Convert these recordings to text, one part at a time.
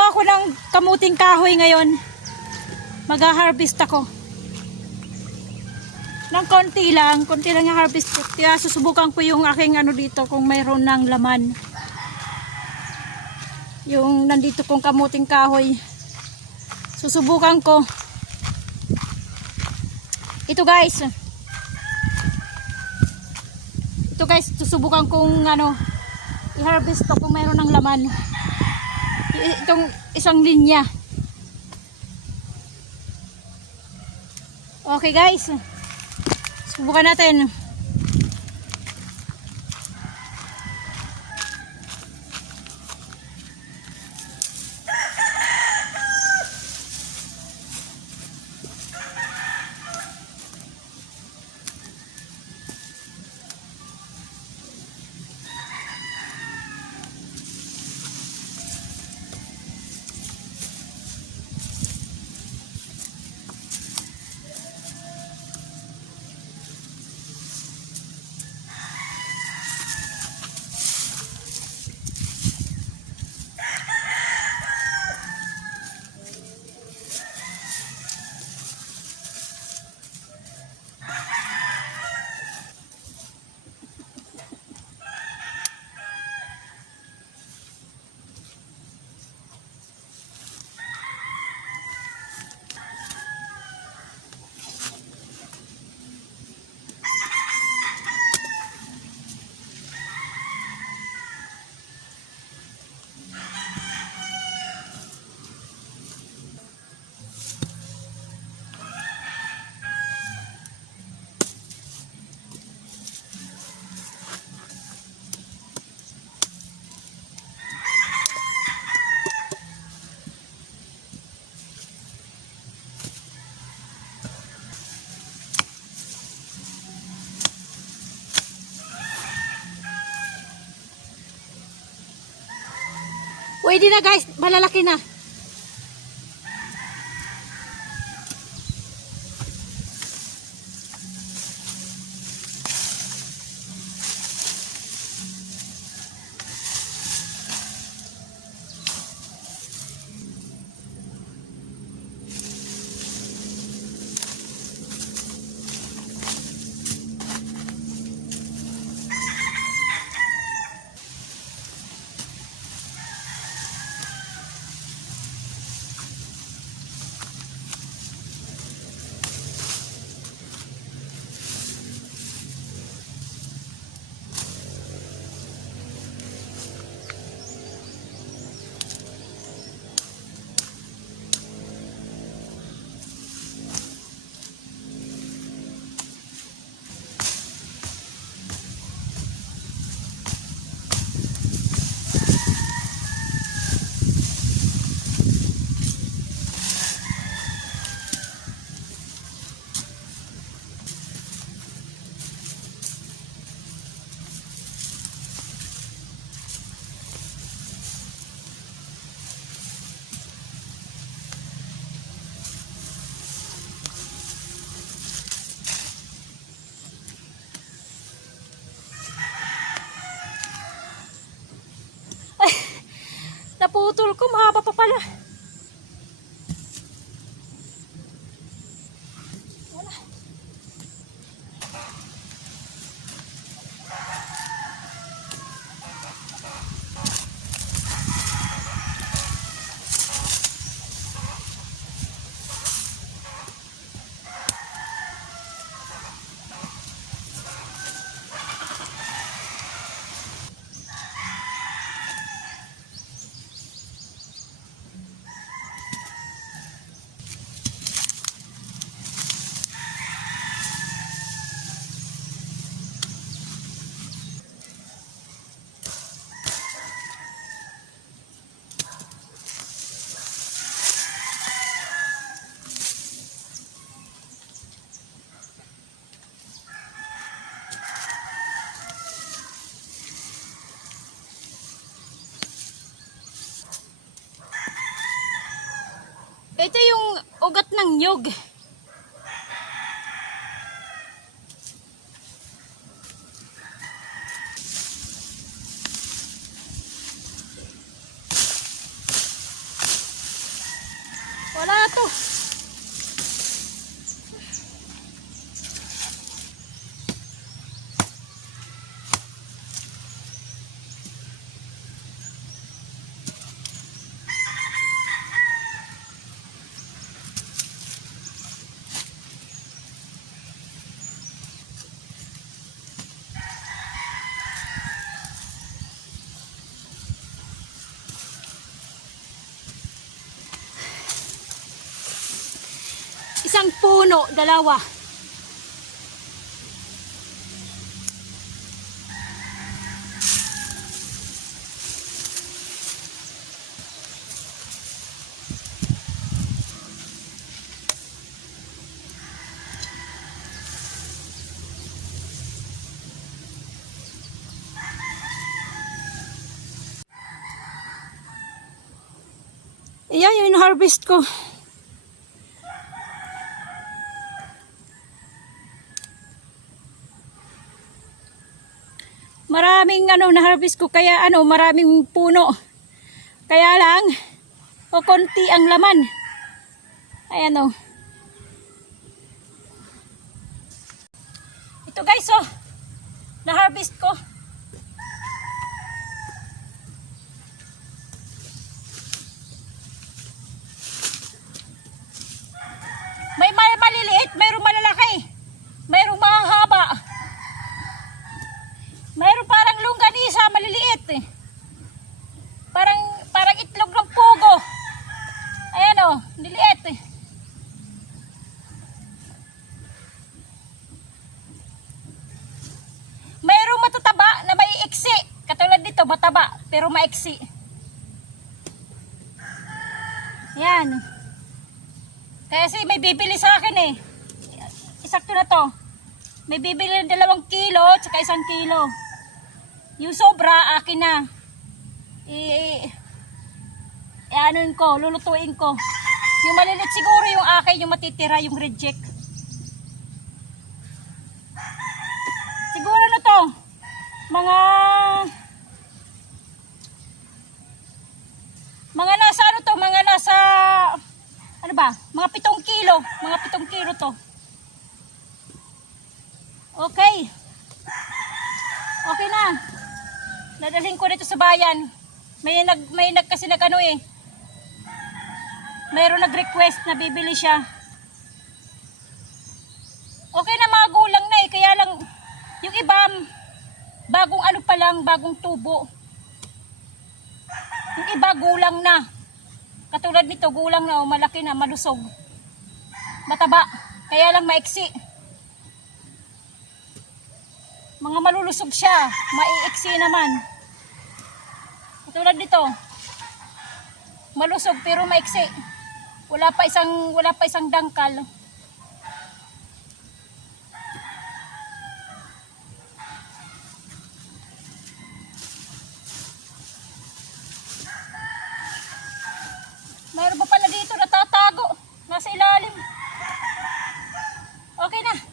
Kukuha ako ng kamuting kahoy ngayon. Mag-harvest ako. Ng konti lang yung harvest ko. Kaya susubukan ko yung aking ano dito kung mayroon ng laman. Yung nandito kong kamuting kahoy. Susubukan ko. Ito guys. Ito guys, susubukan kong ano, i-harvest to kung mayroon ng laman. Itong isang linya. Okay guys. Subukan natin. Pwede na guys, malalaki na. Naputol ko, mahaba pa pala. Wala. Ito yung ugat ng nyug. isang puno, dalawa. Ayan yung harvest ko. Maraming na-harvest ko kaya maraming puno. Kaya lang konti ang laman. Ayan Ito guys na-harvest ko. May maliliit, mayroong malalaki. Mayroong mahaba. Mayroong parang longganisa, maliliit eh. Parang itlog ng pugo. Ayan liliit eh. Mayroong matataba na maiiksi. Katulad dito, mataba pero maiksi. Yan. Kasi may bibili sa akin eh. Isakto na to. May bibili ng 2 kilo at saka 1 kilo. Yung sobra, akin na. Anuin ko, lulutuin ko. Yung malilit siguro yung akin, yung matitira, yung reject. Siguro na to. Mga nasa mga nasa mga 7 kilo. Mga 7 kilo to. Okay. Okay na. Dadalhin ko dito sa bayan. May kasi mayroon nag-request na bibili siya. Okay na, mga gulang na eh. Kaya lang yung iba bagong pa lang, bagong tubo. Yung iba gulang na. Katulad nito, gulang na malaki na, malusog. Mataba. Kaya lang maiksi. Mga malulusog siya, maiiksi naman. Katulad dito. Malusog pero maiksi. Wala pa isang dangkal. Mayroon pa pala dito natatago. Nasa ilalim. Okay na.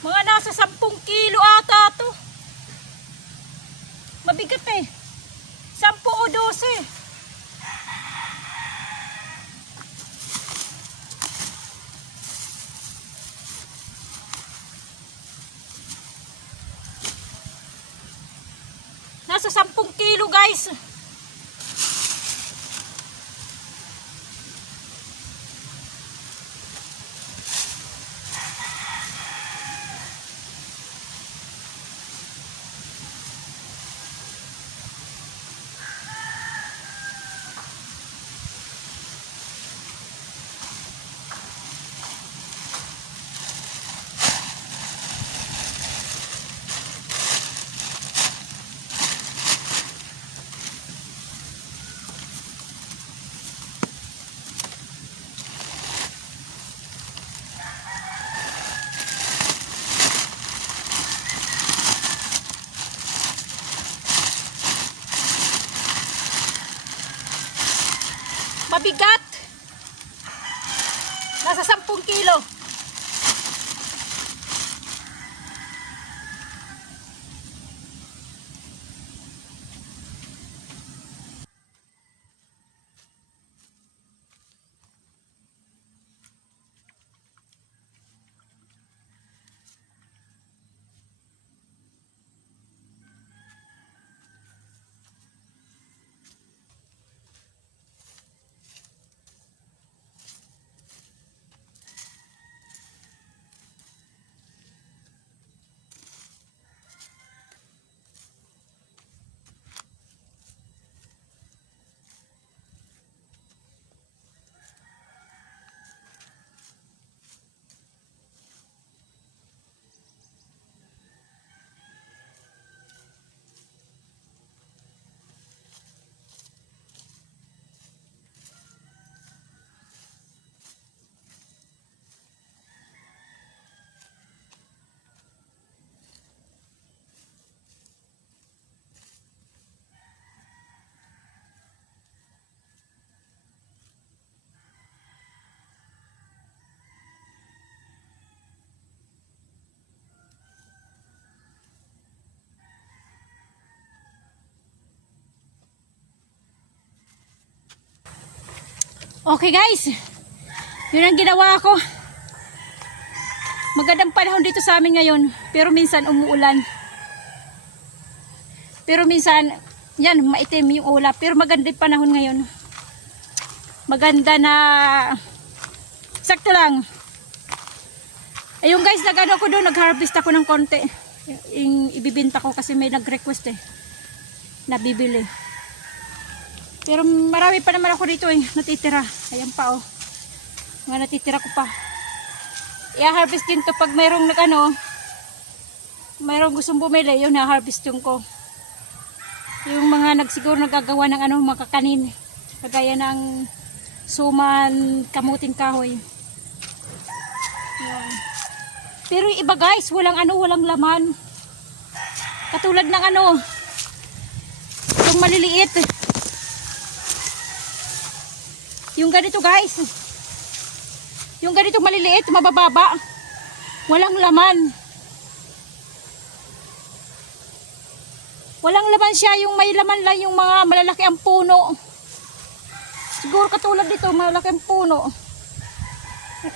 Mga nasa 10 kilo ata to. Mabigat eh. 10 o 12. Nasa 10 kilo guys. mabigat. Nasa 10 kilo. Okay guys, yun ang ginawa ko. Magandang panahon dito sa amin ngayon, pero minsan umuulan. Pero minsan, yan, maitim yung ulap. Pero maganda yung panahon ngayon. Maganda na, sakto lang. Ayun guys, nagano ko doon, nag-harvest ako ng konti. Yung ibibenta ko kasi may nag-request nabibili. Pero marami pa naman ako dito natitira. Ayan pa mga natitira ko pa. I-harvest din to pag mayroong mayroong gustong bumili, yun na-harvest yung ko. Yung mga siguro nagagawa ng mga kakanin. Kagaya ng suman, kamuting kahoy. Yan. Pero yung iba guys, walang laman. Katulad ng yung maliliit. Yung ganito guys, yung ganito maliliit, mabababa, walang laman. Walang laman siya, yung may laman lang yung mga malalaki ang puno. Siguro katulad dito, malaki ang puno.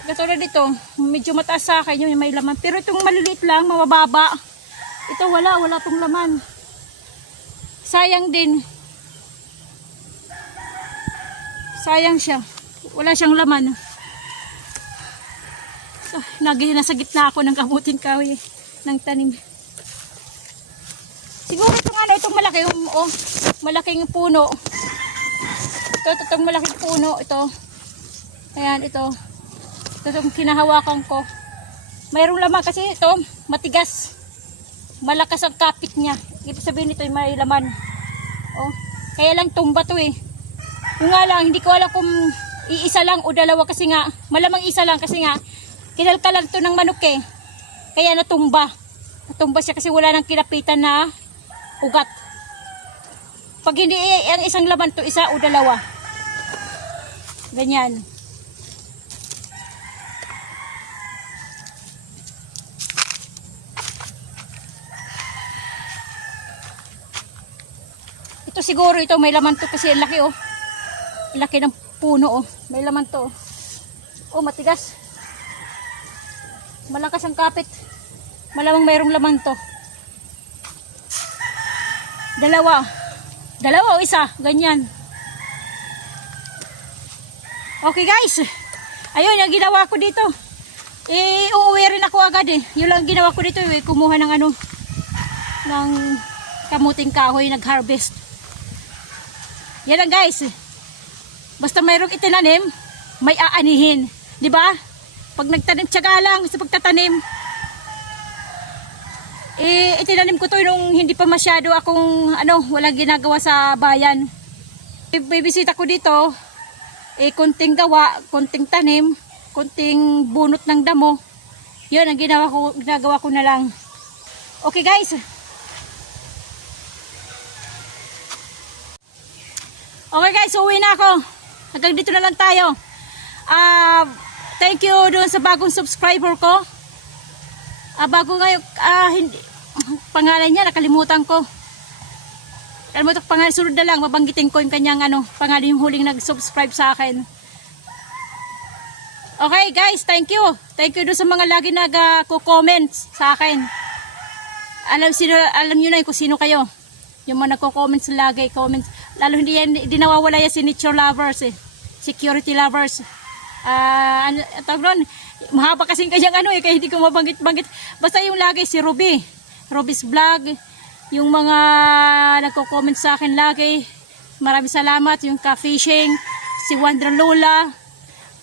Katulad dito, medyo mataas sa akin yung may laman. Pero itong maliliit lang, mabababa. Ito wala tong laman. Sayang din. Sayang siya. Wala siyang laman. Nasa gitna ako ng kamuting kahoy ng tanim. Siguro itong malaki malaking puno. Itong malaking puno ito. Ayan ito. Ito itong kinahawakan ko. Mayroong laman kasi ito matigas. Malakas ang kapit niya. Ibig sabihin nito may laman. Kaya lang tumba to Yung nga lang, hindi ko alam kung iisa lang o dalawa kasi nga, malamang isa lang kasi nga, kinalkalan to ng manok Kaya natumba. Natumba siya kasi wala nang kinapitan na ugat. Pag hindi ang isang laman to, isa o dalawa. Ganyan. Ito siguro may laman to kasi ang laki laki ng puno may laman to matigas, malakas ang kapit, malamang mayroong laman to. Dalawa o isa, ganyan. Okay guys, ayun yung ginawa ko dito. Uuwi rin ako agad yun lang ginawa ko dito kumuha ng ng kamuting kahoy, nag-harvest. Yan lang guys. Basta mayroong itinanim, may aanihin. Di ba? Pag nagtanim, tiyaga lang sa pagtatanim. Itinanim ko to nung hindi pa masyado akong walang ginagawa sa bayan. Bibisita ko dito, konting gawa, konting tanim, konting bunot ng damo. Yun ang ginagawa ko na lang. Okay guys. Okay guys, uwi na ako. Hanggang dito na lang tayo. Thank you doon sa bagong subscriber ko. Bago ngayon, hindi, pangalan niya, nakalimutan ko. Kalimutan ko pangalan, sunod na lang, mabanggitin ko yung kanyang pangalan, yung huling nag-subscribe sa akin. Okay guys, thank you. Thank you doon sa mga lagi nag-comment sa akin. Alam niyo na kung sino kayo. Yung mga nagko-comment sa lagi, comments. Lalo hindi nawawala yan si nature lovers security lovers. Tawag doon, mahaba kasing kanyang kaya hindi ko mabanggit-banggit. Basta yung lagi si Ruby's Vlog, yung mga nagko-comment sa akin lagi, maraming salamat. Yung ka-fishing, si Wonder Lola,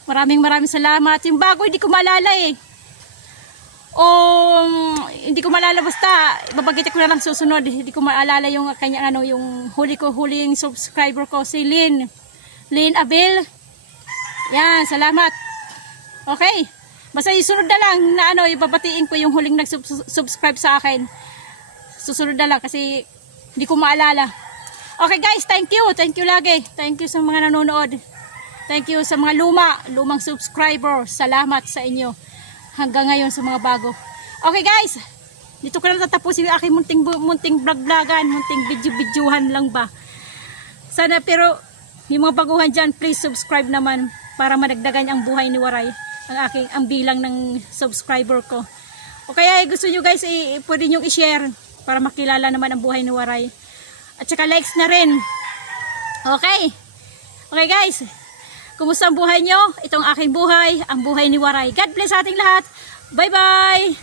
maraming salamat. Yung bago hindi ko maalala hindi ko maalala, basta babagitin ko na lang susunod. Hindi ko maalala yung kanyang yung huling subscriber ko, si Lynn Abel. Yan, salamat. Okay. Basta isunod na lang na ibabatiin ko yung huling nag-subscribe sa akin. Susunod na lang kasi hindi ko maalala. Okay guys, thank you. Thank you lagi. Thank you sa mga nanonood. Thank you sa mga lumang subscriber. Salamat sa inyo. Hanggang ngayon sa mga bago. Okay guys, dito ko na tatapusin yung aking munting vlog-vlogan, munting video-videohan lang ba. Sana pero yung mga baguhan dyan, please subscribe naman para madagdagan ang buhay ni Waray, ang bilang ng subscriber ko. O kaya gusto nyo guys, pwede nyo i-share para makilala naman ang buhay ni Waray. At saka likes na rin. Okay. Okay guys. Kumusta ang buhay nyo? Itong aking buhay, ang buhay ni Waray. God bless ating lahat. Bye-bye!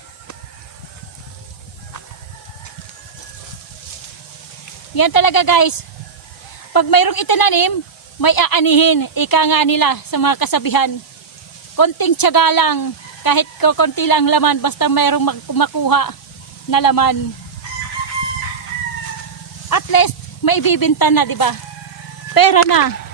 Yan talaga guys. Pag mayroong itinanim, may aanihin. Ika nga nila sa mga kasabihan. Konting tiyaga lang. Kahit konti lang laman, basta mayroong makuha na laman. At least, may bibinta na, di ba? Pera na.